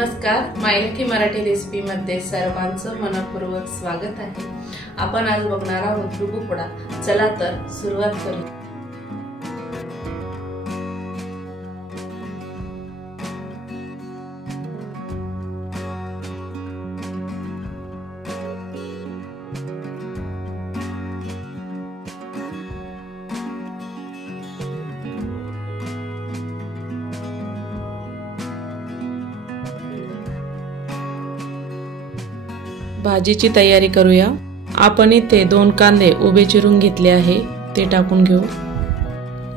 नमस्कार, मायनकी मराठी रेसिपी मध्ये सर्वांचं मनपूर्वक स्वागत आहे। आपण आज बघणार आहोत डुबुकडा। चला तर सुरुवात करू। भाजीची तयारी करूया। आपण इथे 2 कांदे उभे चिरून घेतले आहे, ते टाकून घेऊ।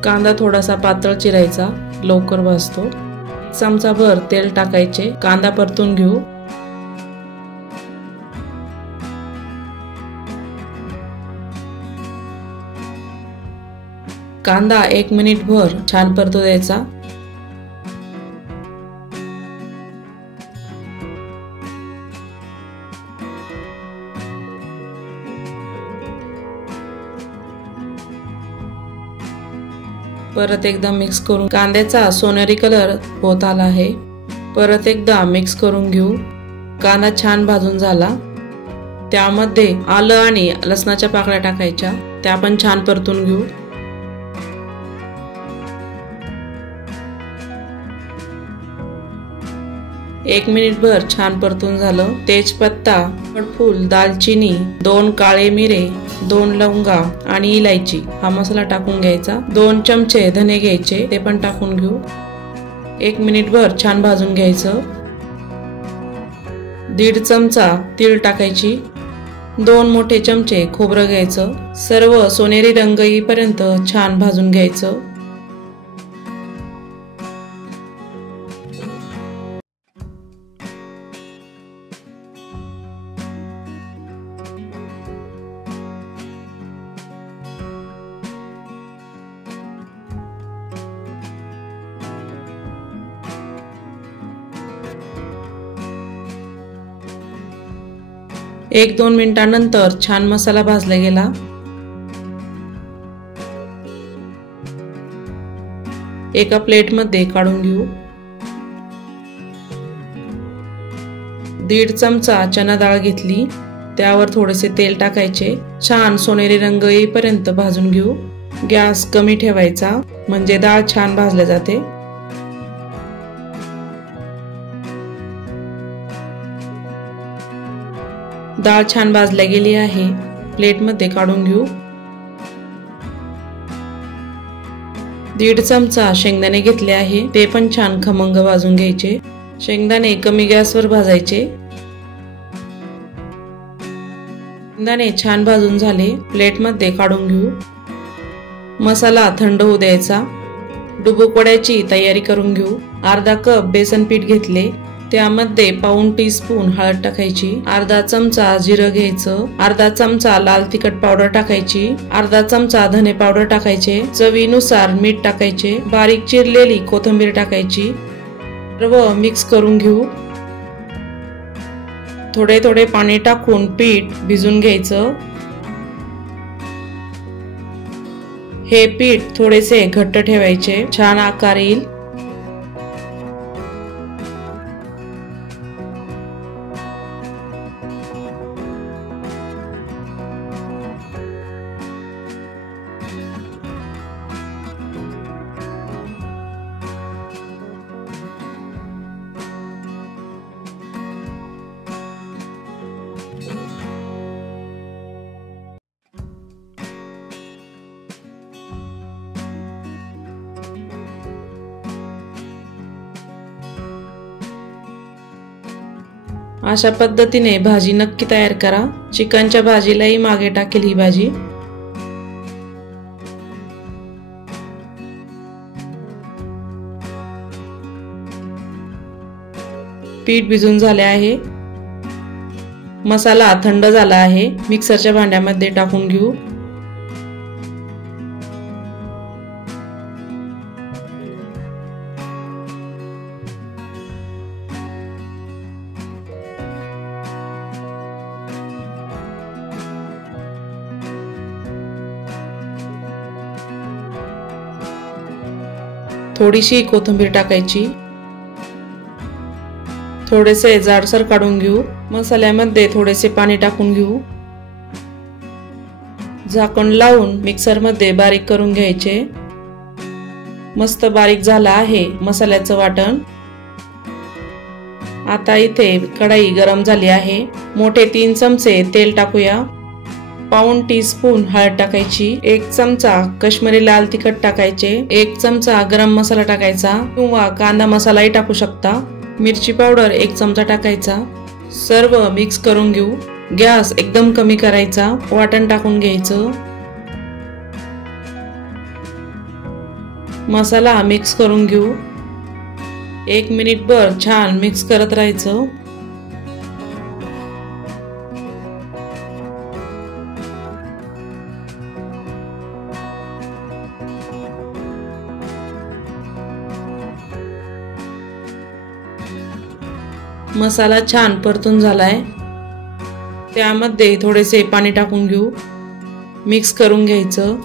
कांदा थोडासा पातळ चिरायचा, लवकर भाजतो। चमचाभर तेल टाकायचे, कांदा परतून घेऊ। कांदा 1 मिनिटभर छान परतू द्यायचा। परत एकदा मिक्स करून कांद्याचा सोनेरी कलर होत आला आहे। परत एकदा मिक्स करून घेऊ। कांदा छान भाजून झाला। त्यामध्ये आलं आणि लसणाच्या पाकळ्या टाकायच्या, त्या पण छान परतून घेऊ। एक मिनिटभर छान परतून झालं। तेजपत्ता, फूल, दालचिनी, 2 काळे मिरे, 2 लवंगा आणि इलायची हा मसाला टाकून घ्यायचा। 2 चमचे धने घ्यायचे, ते पण टाकून घेऊ। 1 मिनिटभर छान भाजून घ्यायचं। 1.5 चमचा तीळ टाकायची। 2 मोठे चमचे खोबरं घ्यायचं। सर्व सोनेरी रंग येईपर्यंत छान भाजून घ्यायचं। एक 2 मिनिटांनंतर छान मसाला भाजला गेला। एका प्लेट मध्ये काढून घेऊ। 1.5 चमचा चना डाळ घेतली, त्यावर थोडेसे तेल टाकायचे। छान सोनेरी रंग येईपर्यंत भाजून घेऊ। गॅस कमी ठेवायचा, म्हणजे डाळ छान भाजली जाते। डाळ छान भाजली गेली आहे, प्लेट मध्ये काढून घेऊ। 1.5 चमचा शेंगदाणे घेतले आहे, ते पण छान खमंग भाजून घ्यायचे। शेंगदाणे कमी गॅसवर भाजायचे। शेंगदाणे छान भाजून झाले, प्लेट मध्ये काढून घेऊ। मसाला थंड होऊ द्यायचा। डुबुकवड्याची तयारी करून घेऊ। अर्धा कप बेसन पीठ घेतले, त्यामध्ये पाऊण टीस्पून हळद टाकायची। अर्धा चमचा जिरं घ्यायचं। अर्धा चमचा लाल तिखट पावडर टाकायची। अर्धा चमचा धने पावडर टाकायचे। चवीनुसार मीठ टाकायचे। बारीक चिरलेली कोथिंबीर टाकायची। सर्व मिक्स करून घेऊ। थोडे थोडे पाणी टाकून पीठ भिजून घ्यायचं। हे पीठ थोडेसे घट्ट ठेवायचे, छान आकार येईल। अशा पद्धतीने भाजी नक्की तयार करा। चिकनच्या भाजीलाही मागे टाकेल ही भाजी। पीठ भिजून झाले आहे। मसाला थंड झाला आहे, मिक्सरच्या भांड्यामध्ये टाकून घेऊ। थोडीशी कोथिंबीर टाकायची, थोडेसे जाडसर काढून घेऊ। मसाल्यामध्ये थोडेसे पाणी टाकून घेऊ। झाकण लावून मिक्सर मध्ये बारीक करून घ्यायचे। मस्त बारीक झाला आहे मसाल्याचं वाटण। आता इथे कढई गरम झाली आहे। मोठे 3 चमचे तेल टाकूया। पाऊण टीस्पून हळद टाकायची। 1 चमचा काश्मीरी लाल तिखट टाकायचे। 1 चमचा गरम मसाला टाकायचा किंवा कांदा मसालाही टाकू शकता। मिरची पावडर 1 चमचा टाकायचा। सर्व मिक्स करून घेऊ। गॅस एकदम कमी करायचा। वाटण टाकून घ्यायचं। मसाला मिक्स करून घेऊ। 1 मिनिटभर छान मिक्स करत राहायचं। मसाला छान परतून झालाय। त्यामध्ये थोडेसे पाणी टाकून घेऊ। मिक्स करून घ्यायचं।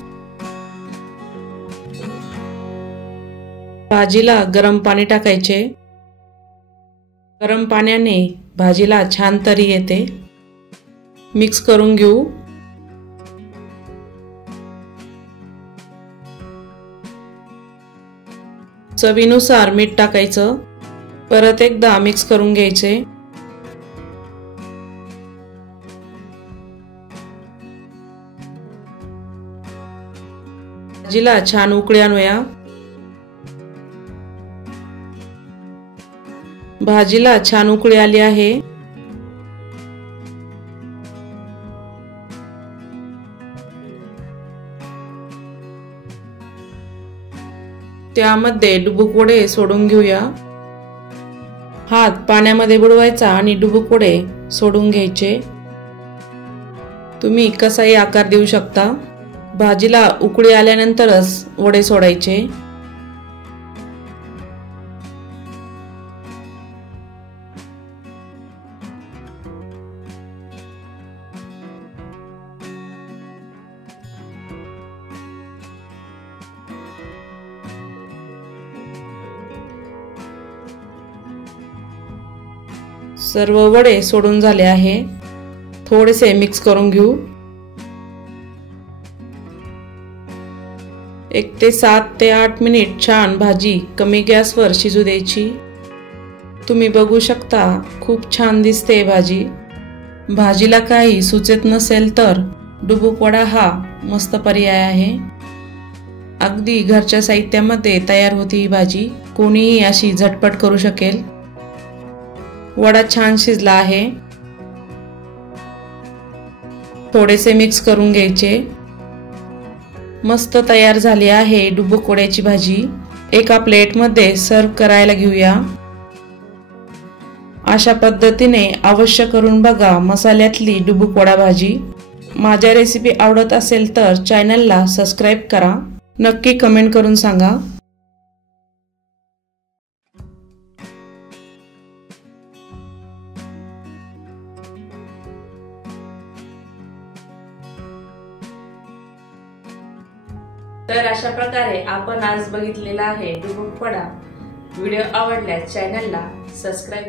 भाजीला गरम पाणी टाकायचे। गरम पाण्याने भाजीला छान तरी येते। मिक्स करून घेऊ। चवीनुसार मीठ टाकायचं। परत एकदा मिक्स करून घ्यायचे। भाजीला छान उकळी आणूया। भाजीला छान उकळी आली आहे। त्यामध्ये डुबुक वडे सोडून घेऊया। हात पाण्यामध्ये बुडवायचा आणि डुबुक वडे सोडून घ्यायचे। तुम्ही कसाही आकार देऊ शकता। भाजीला उकळी आल्यानंतरच वडे सोडायचे। सर्व वडे सोडून झाले आहे। थोडेसे मिक्स करून घेऊ। 1 ते 7 ते 8 मिनिट छान भाजी कमी गॅसवर शिजू द्यायची। तुम्ही बघू शकता खूप छान दिसते भाजी। भाजीला काही सुचत नसेल तर डुबुक वडा हा मस्त पर्याय आहे। अगदी घरच्या साहित्यामध्ये तयार होती ही भाजी। कोणीही अशी झटपट करू शकेल। वडा छान शिजला आहे। थोडेसे मिक्स करून घ्यायचे। मस्त तयार झाली आहे डुबुक वड्याची भाजी। एका प्लेटमध्ये सर्व करायला घेऊया। अशा पद्धतीने अवश्य करून बघा मसाल्यातली डुबुक वडा भाजी। माझ्या रेसिपी आवडत असेल तर चॅनलला सबस्क्राइब करा। नक्की कमेंट करून सांगा। तर अशा प्रकारे आपण आज बघितलेला आहे डुबुक वडा। व्हिडिओ आवडल्यास चॅनलला सबस्क्राइब